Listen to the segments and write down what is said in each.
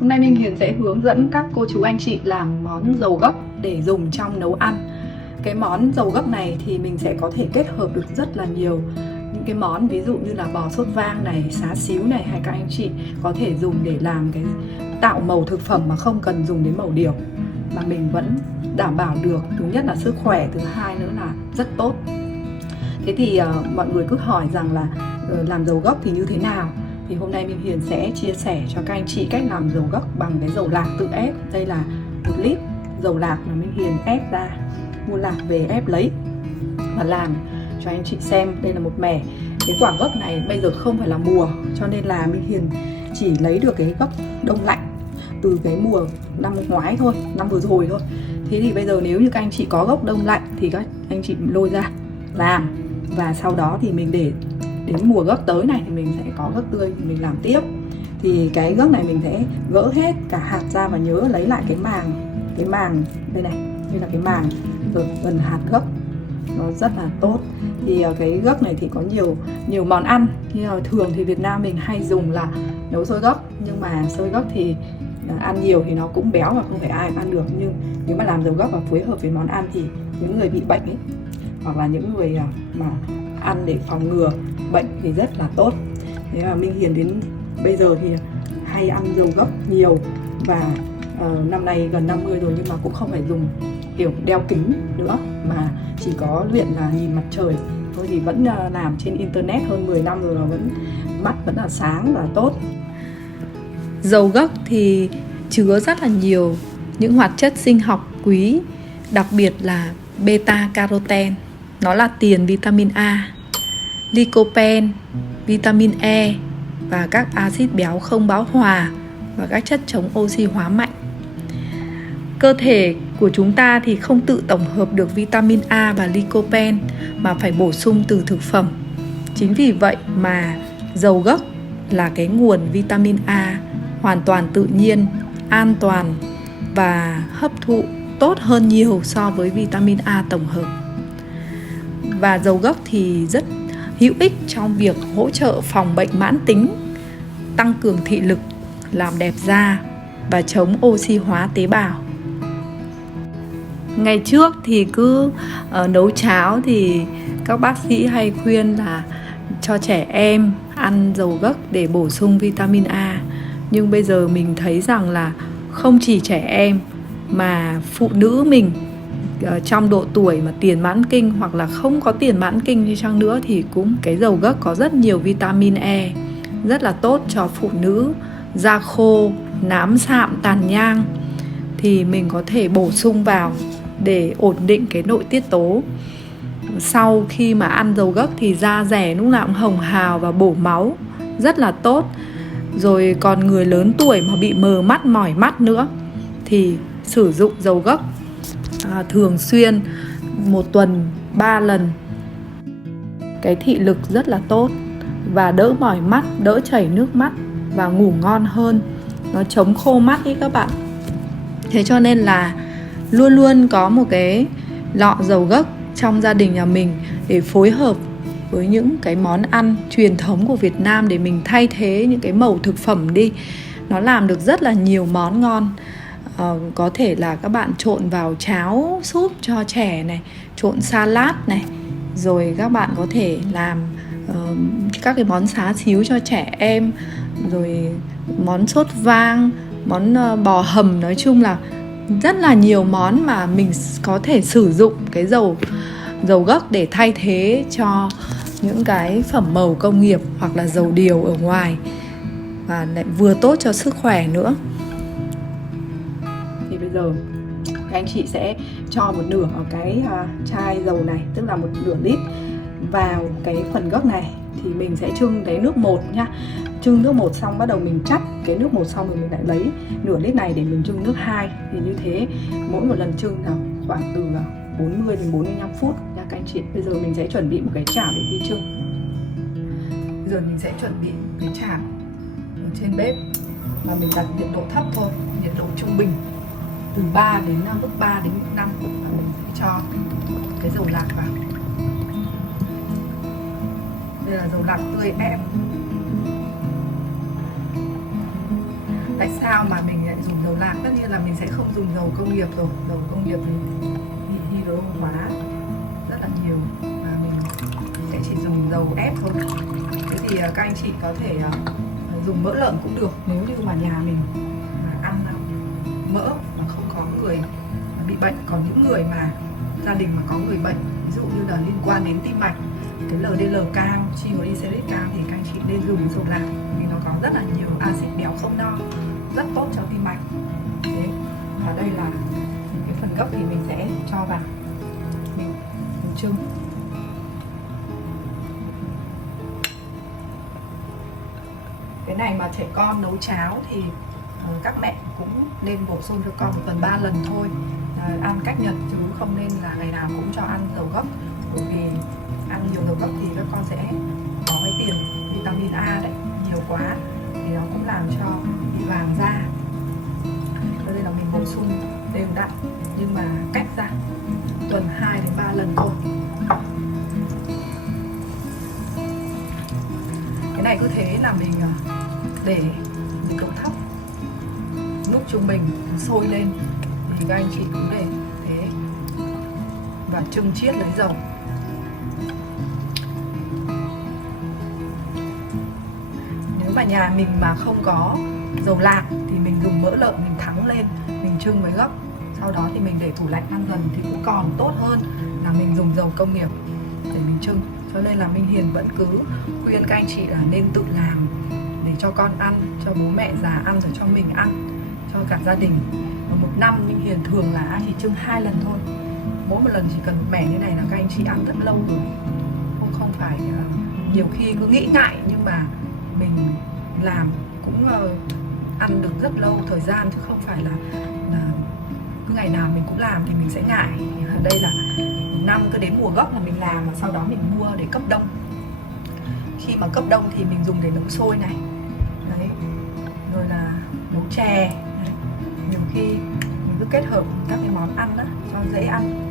Hôm nay Minh Hiền sẽ hướng dẫn các cô chú anh chị làm món dầu gấc để dùng trong nấu ăn. Cái món dầu gấc này thì mình sẽ có thể kết hợp được rất là nhiều những cái món, ví dụ như là bò sốt vang này, xá xíu này, hay các anh chị có thể dùng để làm cái tạo màu thực phẩm mà không cần dùng đến màu điều, mà mình vẫn đảm bảo được, thứ nhất là sức khỏe, thứ hai nữa là rất tốt. Thế thì mọi người cứ hỏi rằng là làm dầu gấc thì như thế nào? Thì hôm nay Minh Hiền sẽ chia sẻ cho các anh chị cách làm dầu gấc bằng cái dầu lạc tự ép. Đây là 1 lít dầu lạc mà Minh Hiền ép ra, mua lạc về ép lấy và làm cho anh chị xem. Đây là một mẻ. Cái quả gấc này bây giờ không phải là mùa, cho nên là Minh Hiền chỉ lấy được cái gấc đông lạnh từ cái mùa năm ngoái thôi, năm vừa rồi thôi. Thế thì bây giờ nếu như các anh chị có gấc đông lạnh thì các anh chị lôi ra làm, và sau đó thì mình để đến mùa gấc tới này thì mình sẽ có gấc tươi mình làm tiếp. Thì cái gấc này mình sẽ gỡ hết cả hạt ra và nhớ lấy lại cái màng đây này, như là cái màng ở gần hạt gấc, nó rất là tốt. Thì cái gấc này thì có nhiều món ăn, như là thường thì Việt Nam mình hay dùng là nấu xôi gấc, nhưng mà xôi gấc thì ăn nhiều thì nó cũng béo và không phải ai ăn được. Nhưng nếu mà làm dầu gấc và phối hợp với món ăn thì những người bị bệnh ấy, hoặc là những người mà ăn để phòng ngừa bệnh thì rất là tốt. Thế mà Minh Hiền đến bây giờ thì hay ăn dầu gấc nhiều, và năm nay gần 50 rồi nhưng mà cũng không phải dùng kiểu đeo kính nữa, mà chỉ có luyện là nhìn mặt trời thôi. Thì vẫn làm trên internet hơn 10 năm rồi, mà mắt vẫn là sáng và tốt. Dầu gấc thì chứa rất là nhiều những hoạt chất sinh học quý, đặc biệt là beta carotene, nó là tiền vitamin A, lycopene, vitamin E và các axit béo không bão hòa và các chất chống oxy hóa mạnh. Cơ thể của chúng ta thì không tự tổng hợp được vitamin A và lycopene mà phải bổ sung từ thực phẩm. Chính vì vậy mà dầu gấc là cái nguồn vitamin A hoàn toàn tự nhiên, an toàn và hấp thụ tốt hơn nhiều so với vitamin A tổng hợp. Và dầu gấc thì rất hữu ích trong việc hỗ trợ phòng bệnh mãn tính, tăng cường thị lực, làm đẹp da và chống oxy hóa tế bào. Ngày trước thì cứ nấu cháo thì các bác sĩ hay khuyên là cho trẻ em ăn dầu gấc để bổ sung vitamin A. Nhưng bây giờ mình thấy rằng là không chỉ trẻ em mà phụ nữ mình trong độ tuổi mà tiền mãn kinh hoặc là không có tiền mãn kinh đi chăng nữa thì cũng cái dầu gấc có rất nhiều vitamin E, rất là tốt cho phụ nữ, da khô, nám sạm, tàn nhang, thì mình có thể bổ sung vào để ổn định cái nội tiết tố. Sau khi mà ăn dầu gấc thì da dẻ lúc nào cũng hồng hào và bổ máu, rất là tốt. Rồi còn người lớn tuổi mà bị mờ mắt, mỏi mắt nữa thì sử dụng dầu gấc thường xuyên, 1 tuần 3 lần, cái thị lực rất là tốt và đỡ mỏi mắt, đỡ chảy nước mắt và ngủ ngon hơn. Nó chống khô mắt ý các bạn. Thế cho nên là luôn luôn có một cái lọ dầu gấc trong gia đình nhà mình để phối hợp với những cái món ăn truyền thống của Việt Nam, để mình thay thế những cái màu thực phẩm đi. Nó làm được rất là nhiều món ngon. Có thể là các bạn trộn vào cháo súp cho trẻ này, trộn salad này, rồi các bạn có thể làm các cái món xá xíu cho trẻ em, rồi món sốt vang, món bò hầm. Nói chung là rất là nhiều món mà mình có thể sử dụng cái dầu gấc để thay thế cho những cái phẩm màu công nghiệp hoặc là dầu điều ở ngoài, và lại vừa tốt cho sức khỏe nữa. Thì bây giờ các anh chị sẽ cho 1/2 ở cái chai dầu này, tức là 1/2 lít vào cái phần gấc này. Thì mình sẽ chưng cái nước 1 nhá. Chưng nước 1 xong bắt đầu mình chắt cái nước 1 xong rồi mình lại lấy nửa lít này để mình chưng nước 2. Thì như thế mỗi một lần chưng là khoảng từ 40 đến 45 phút nha các anh chị. Bây giờ mình sẽ chuẩn bị một cái chảo để đi chưng. Bây giờ mình sẽ chuẩn bị cái chảo ở trên bếp và mình đặt nhiệt độ thấp thôi, nhiệt độ trung bình từ 3 đến mức 3 đến 5 phút, và mình sẽ cho cái dầu lạc vào. Đây là dầu lạc tươi ép. Tại sao mà mình lại dùng dầu lạc? Tất nhiên là mình sẽ không dùng dầu công nghiệp rồi. Dầu công nghiệp thì hydro hóa rất là nhiều, và mình sẽ chỉ dùng dầu ép thôi. Thế thì các anh chị có thể dùng mỡ lợn cũng được, nếu như mà nhà mình mà ăn mỡ mà không có người bị bệnh. Còn những người mà gia đình mà có người bệnh, ví dụ như là liên quan đến tim mạch, cái LDL cao, triglycerid cao, thì các anh chị nên dùng dầu lạc, vì nó có rất là nhiều axit béo không no, rất tốt cho tim mạch. Thế và đây là cái phần gốc thì mình sẽ cho vào, mình trưng. Cái này mà trẻ con nấu cháo thì các mẹ cũng nên bổ sung cho con 1 tuần 3 lần thôi, ăn cách nhật, chứ không nên là ngày nào cũng cho ăn dầu gấc, bởi vì ăn nhiều dầu gấc thì các con sẽ có cái tiền vitamin A đấy nhiều quá thì nó cũng làm cho bị vàng da. Cho nên là mình bổ sung đều đặn, nhưng mà cách ra tuần 2 đến 3 lần thôi. Cái này cứ thế là mình để nhiệt độ thấp, lúc trung bình sôi lên thì các anh chị cũng để thế và chưng chiết lấy dầu. Nếu mà nhà mình mà không có dầu lạc thì mình dùng mỡ lợn mình thắng lên, mình chưng với gấc, sau đó thì mình để tủ lạnh ăn dần thì cũng còn tốt hơn là mình dùng dầu công nghiệp để mình chưng. Cho nên là Minh Hiền vẫn cứ khuyên các anh chị là nên tự làm để cho con ăn, cho bố mẹ già ăn, rồi cho mình ăn, cho cả gia đình. Và 1 năm Minh Hiền thường là chỉ chưng 2 lần thôi. Mỗi một lần chỉ cần một mẻ như này là các anh chị ăn rất lâu rồi, không phải nhiều khi cứ nghĩ ngại, nhưng mà mình làm cũng ăn được rất lâu thời gian, chứ không phải là cứ ngày nào mình cũng làm thì mình sẽ ngại. Ở đây là 1 năm cứ đến mùa gấc là mình làm, và sau đó mình mua để cấp đông. Khi mà cấp đông thì mình dùng để nấu sôi này đấy, rồi là nấu chè đấy. Nhiều khi mình cứ kết hợp các cái món ăn đó cho dễ ăn.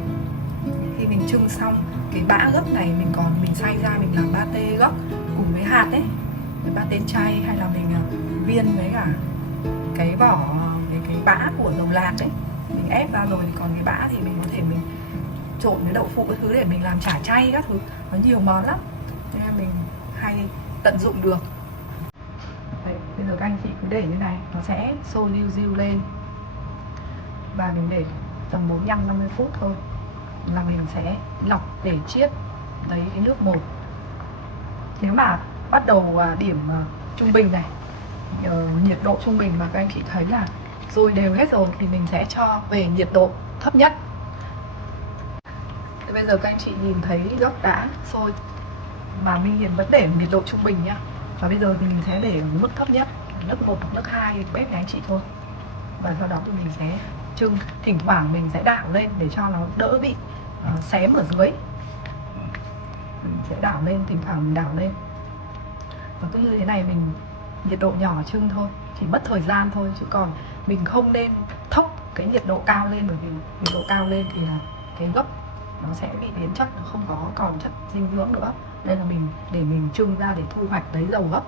Khi mình chưng xong cái bã gấc này mình xay ra mình làm pate gấc cùng với hạt đấy, cái pate chay, hay là mình viên với cả cái vỏ, cái bã của dầu lạc đấy, mình ép ra rồi, thì còn cái bã thì mình có thể mình trộn với đậu phụ các thứ để mình làm chả chay các thứ, có nhiều món lắm nên mình hay tận dụng được. Đấy, bây giờ các anh chị cứ để như này, nó sẽ sôi liu riu lên, và mình để tầm 45-50 phút thôi là mình sẽ lọc để chiết lấy cái nước bột. Nếu mà bắt đầu điểm trung bình này, nhiệt độ trung bình mà các anh chị thấy là sôi đều hết rồi thì mình sẽ cho về nhiệt độ thấp nhất. Thì bây giờ các anh chị nhìn thấy gấc đã sôi mà Minh Hiền vẫn để nhiệt độ trung bình nhá. Và bây giờ thì mình sẽ để ở mức thấp nhất, nước 1 hoặc nước 2 bếp nhà anh chị thôi. Và sau đó thì mình sẽ chưng, thỉnh thoảng mình sẽ đảo lên để cho nó đỡ bị xém ở dưới. Mình sẽ đảo lên, thỉnh thoảng mình đảo lên. Và cứ như thế này mình nhiệt độ nhỏ chưng thôi, chỉ mất thời gian thôi, chứ còn mình không nên thốc cái nhiệt độ cao lên, bởi vì nhiệt độ cao lên thì là cái gấc nó sẽ bị biến chất, nó không có còn chất dinh dưỡng nữa. Đây là mình để mình chưng ra để thu hoạch lấy dầu gấc.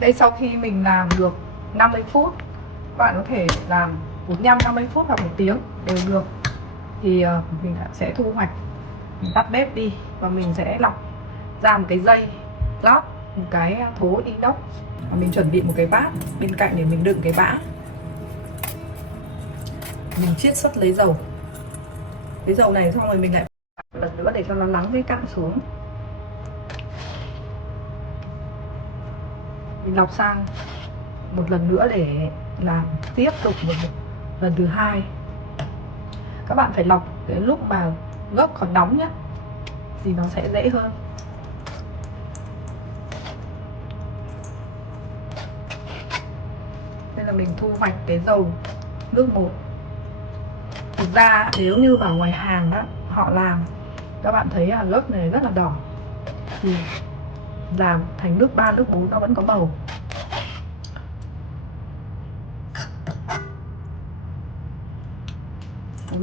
Đây, sau khi mình làm được 50 phút, các bạn có thể làm 45-50 phút hoặc 1 tiếng đều được. Thì mình sẽ thu hoạch, mình tắt bếp đi và mình sẽ lọc ra một cái dây lót, một cái thố inox, và mình chuẩn bị một cái bát bên cạnh để mình đựng cái bã. Mình chiết xuất lấy dầu. Cái dầu này xong rồi mình lại một lần nữa để cho nó lắng cái cặn xuống. Mình lọc sang một lần nữa để làm tiếp tục một lần thứ 2. Các bạn phải lọc cái lúc mà gấc còn nóng nhé, thì nó sẽ dễ hơn. là mình thu hoạch cái dầu nước một. Thực ra nếu như vào ngoài hàng đó họ làm, các bạn thấy là gốc này rất là đỏ, thì làm thành nước 3, nước 4 nó vẫn có màu.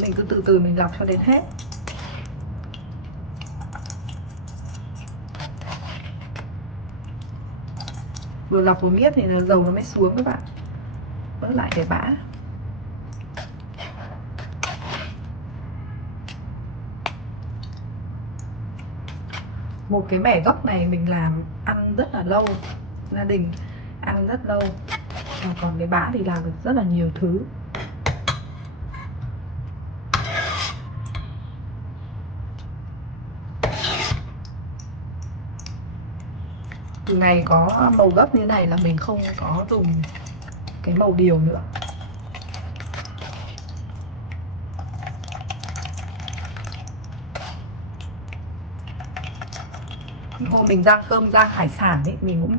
Mình cứ từ từ mình lọc cho đến hết. Vừa lọc vừa miết thì dầu nó mới xuống các bạn. Vớt lại cái bã. Một cái bẻ gốc này mình làm ăn rất là lâu, gia đình ăn rất lâu. Còn cái bã thì làm được rất là nhiều thứ. Từ ngày có màu gốc như này là mình không có dùng cái màu điều nữa. Hôm mình rang cơm, rang hải sản ấy, mình cũng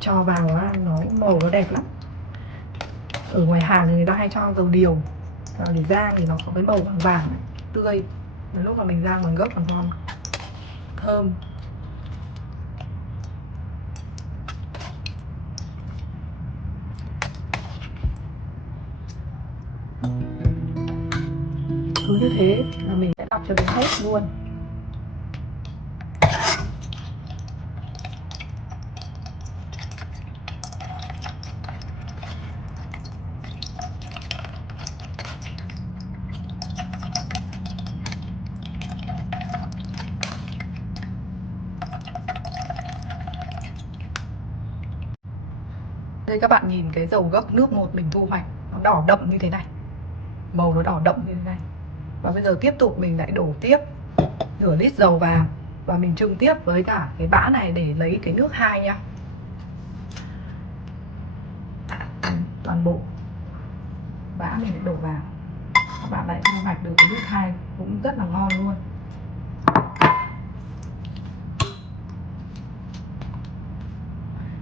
cho vào, nó màu nó đẹp lắm. Ở ngoài hàng thì người ta hay cho dầu điều vào để rang thì nó có cái màu vàng vàng tươi. Đến lúc mà mình rang bằng gốc còn ngon, thơm. Cứ như thế là mình sẽ lọc cho đến hết luôn. Đây các bạn nhìn cái dầu gốc nước một mình thu hoạch, nó đỏ đậm như thế này. Màu nó đỏ đậm như thế này. Và bây giờ tiếp tục mình lại đổ tiếp nửa lít dầu vào. Và mình trưng tiếp với cả cái bã này để lấy cái nước 2 nha. Toàn bộ bã mình lại đổ vào. Các bạn lại thu hoạch được cái nước 2 cũng rất là ngon luôn.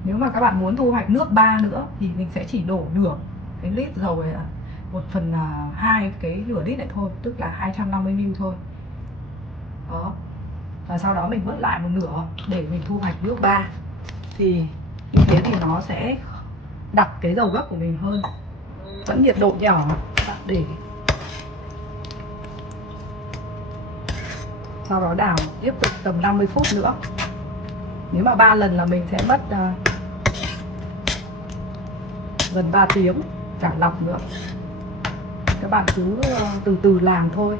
Nếu mà các bạn muốn thu hoạch nước 3 nữa thì mình sẽ chỉ đổ nửa cái lít dầu này, 1/2 cái nửa lít này thôi, tức là 250ml thôi. Đó. Và sau đó mình vớt lại một nửa để mình thu hoạch nước 3. Thì như thế thì nó sẽ đặc cái dầu gốc của mình hơn. Vẫn nhiệt độ nhỏ, các bạn để. Sau đó đảo tiếp tục tầm 50 phút nữa. Nếu mà 3 lần là mình sẽ mất gần 3 tiếng chả lọc nữa. Các bạn cứ từ từ làm thôi.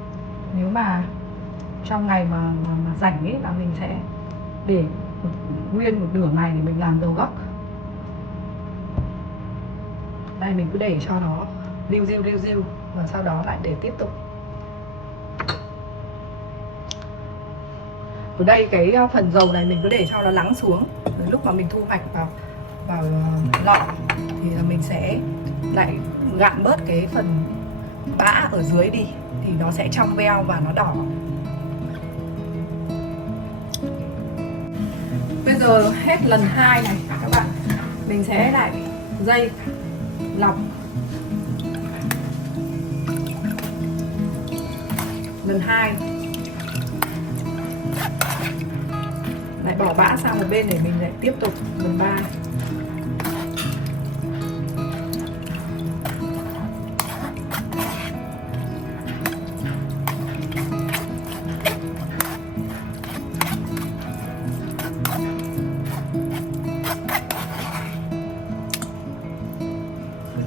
Nếu mà trong ngày mà rảnh ấy là mình sẽ để nguyên một nửa ngày để mình làm dầu gốc. Đây mình cứ để cho nó liu riu và sau đó lại để tiếp tục. Ở đây cái phần dầu này mình cứ để cho nó lắng xuống. Đến lúc mà mình thu hoạch vào lọ thì là mình sẽ lại gạn bớt cái phần bã ở dưới đi thì nó sẽ trong veo và nó đỏ. Bây giờ hết lần 2 này các bạn, mình sẽ lại dây lọc lần 2, lại bỏ bã sang một bên để mình lại tiếp tục lần 3.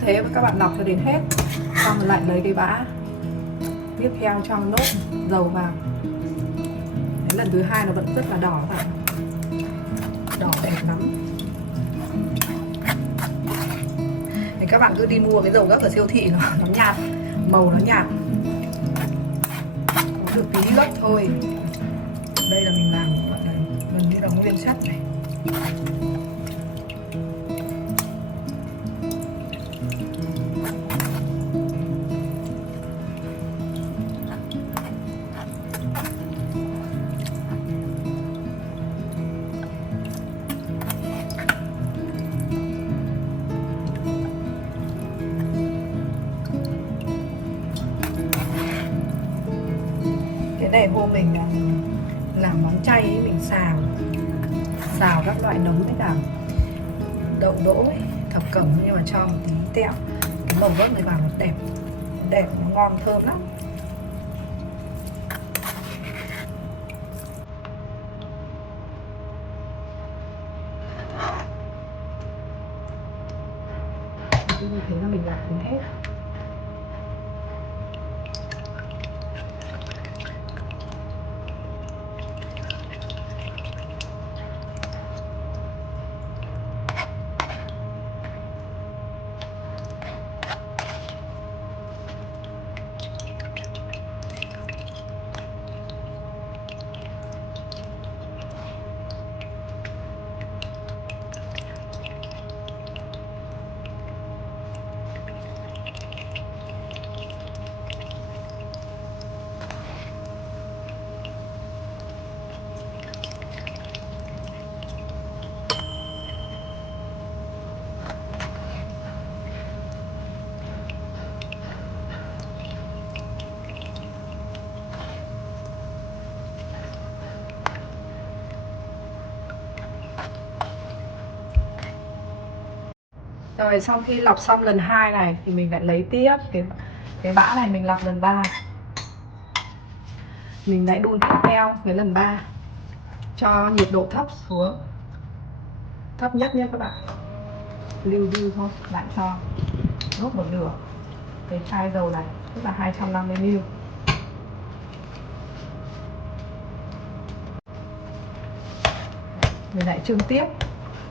Thế các bạn lọc cho đến hết, xong rồi lại lấy cái bã tiếp theo cho nốt dầu vào. Đến lần thứ 2 nó vẫn rất là đỏ thật, đỏ đẹp lắm. Thì các bạn cứ đi mua cái dầu gốc ở siêu thị, nó nhạt, màu nó nhạt, có được tí gốc thôi. Đây là mình làm gọi là gần như là nguyên chất này. này hôm mình làm món chay ấy, mình xào các loại nấm với cả đậu đỗ ấy, thập cẩm, nhưng mà cho một tí tẹo, cái màu gấc này vào nó đẹp, nó ngon thơm lắm. Như thế là mình làm đến hết. Rồi sau khi lọc xong lần 2 này thì mình lại lấy tiếp cái bã này, mình lọc lần 3. Mình lại đun tiếp theo cái lần 3. Cho nhiệt độ thấp xuống. Thấp nhất nhé các bạn. Liu thôi, lại cho đốt một nửa cái chai dầu này, tức là 250ml. Mình lại chưng tiếp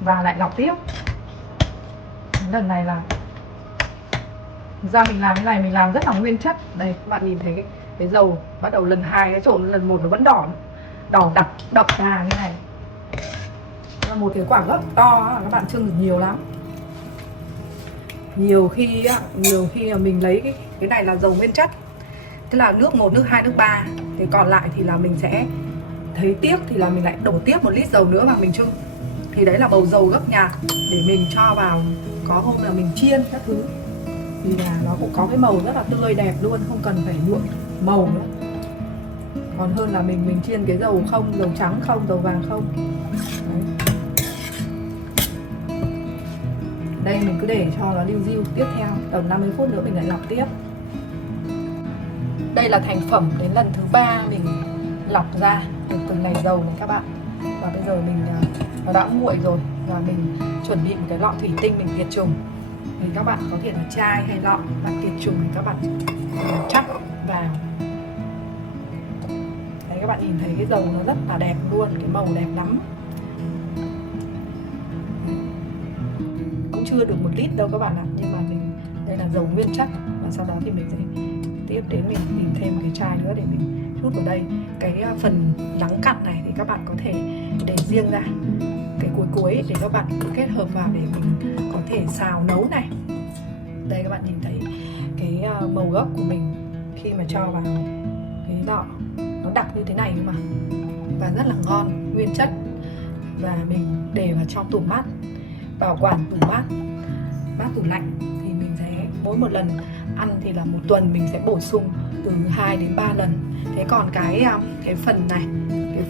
và lại lọc tiếp. Lần này là ra mình làm cái này mình làm rất là nguyên chất. Đây các bạn nhìn thấy cái dầu bắt đầu lần 2 cái trộn lần 1 nó vẫn đỏ đậm ra như này. Là một cái quả gấc to các bạn chưng được nhiều lắm. Nhiều khi là mình lấy cái này là dầu nguyên chất, tức là nước 1, nước 2, nước 3, thì còn lại thì là mình sẽ thấy tiếc thì là mình lại đổ tiếp 1 lít dầu nữa vào mình chưng. Thì đấy là bầu dầu gấc nhạt để mình cho vào, có hôm là mình chiên các thứ thì là nó cũng có cái màu rất là tươi đẹp luôn, không cần phải nhuộm màu nữa. Còn hơn là mình chiên cái dầu không, dầu trắng không, dầu vàng không. Đấy. Đây mình cứ để cho nó liu riu. Tiếp theo tầm 50 phút nữa mình lại lọc tiếp. Đây là thành phẩm đến lần thứ 3 mình lọc ra được từng này dầu này các bạn. Và bây giờ nó đã nguội rồi và mình chuẩn bị một cái lọ thủy tinh mình tiệt trùng. Thì các bạn có thể là chai hay lọ, bạn tiệt trùng thì các bạn chắc vào. Đấy, các bạn nhìn thấy cái dầu nó rất là đẹp luôn, cái màu đẹp lắm. Cũng chưa được 1 lít đâu các bạn ạ, nhưng mà đây là dầu nguyên chất. Và sau đó thì mình sẽ tiếp đến mình tìm thêm cái chai nữa để mình chút vào đây. Cái phần đắng cặn này thì các bạn có thể để riêng ra, cái cuối để các bạn kết hợp vào để mình có thể xào nấu này. Đây các bạn nhìn thấy cái màu gấc của mình khi mà cho vào cái lọ nó đặc như thế này mà, và rất là ngon, nguyên chất. Và mình để vào trong tủ mát, bảo quản tủ mát tủ lạnh, thì mình sẽ mỗi một lần ăn thì là 1 tuần mình sẽ bổ sung từ 2 đến 3 lần. Thế còn cái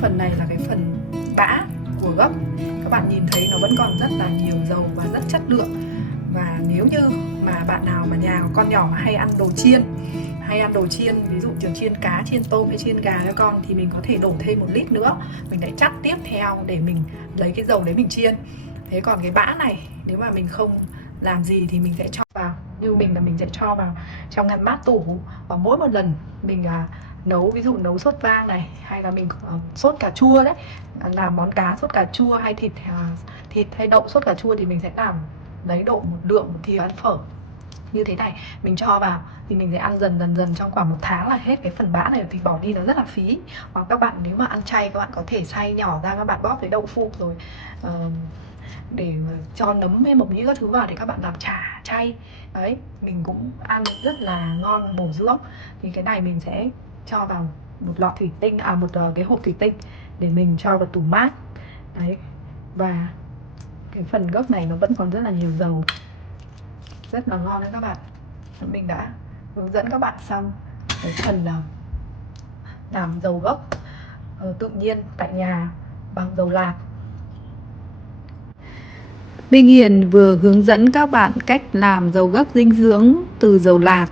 phần này là cái phần bã của gấc. Các bạn nhìn thấy nó vẫn còn rất là nhiều dầu và rất chất lượng. Và nếu như mà bạn nào mà nhà con nhỏ mà hay ăn đồ chiên, ví dụ kiểu chiên cá, chiên tôm hay chiên gà cho con, thì mình có thể đổ thêm 1 lít nữa, mình lại chắt tiếp theo để mình lấy cái dầu đấy mình chiên. Thế còn cái bã này nếu mà mình không làm gì thì mình sẽ cho vào, như mình là mình sẽ cho vào trong ngăn mát tủ. Và mỗi một lần mình nấu, ví dụ nấu sốt vang này, hay là mình sốt cà chua đấy, làm món cá sốt cà chua hay thịt hay đậu sốt cà chua, thì mình sẽ làm lấy độ một lượng một thìa ăn phở như thế này, mình cho vào thì mình sẽ ăn dần trong khoảng 1 tháng là hết cái phần bã này, thì bỏ đi nó rất là phí. Hoặc các bạn nếu mà ăn chay, các bạn có thể xay nhỏ ra, các bạn bóp với đậu phụ rồi để cho nấm hay mộc nhĩ các thứ vào để các bạn làm chả chay. Đấy, mình cũng ăn rất là ngon, bổ dưỡng. Thì cái này mình sẽ cho vào một lọ thủy tinh, một cái hộp thủy tinh để mình cho vào tủ mát. Đấy, và cái phần gốc này nó vẫn còn rất là nhiều dầu, rất là ngon đấy các bạn. Mình đã hướng dẫn các bạn xong cái phần làm dầu gốc tự nhiên tại nhà bằng dầu lạc. Minh Hiền vừa hướng dẫn các bạn cách làm dầu gốc dinh dưỡng từ dầu lạc.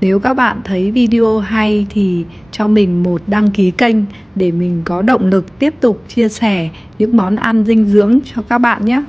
Nếu các bạn thấy video hay thì cho mình một đăng ký kênh để mình có động lực tiếp tục chia sẻ những món ăn dinh dưỡng cho các bạn nhé.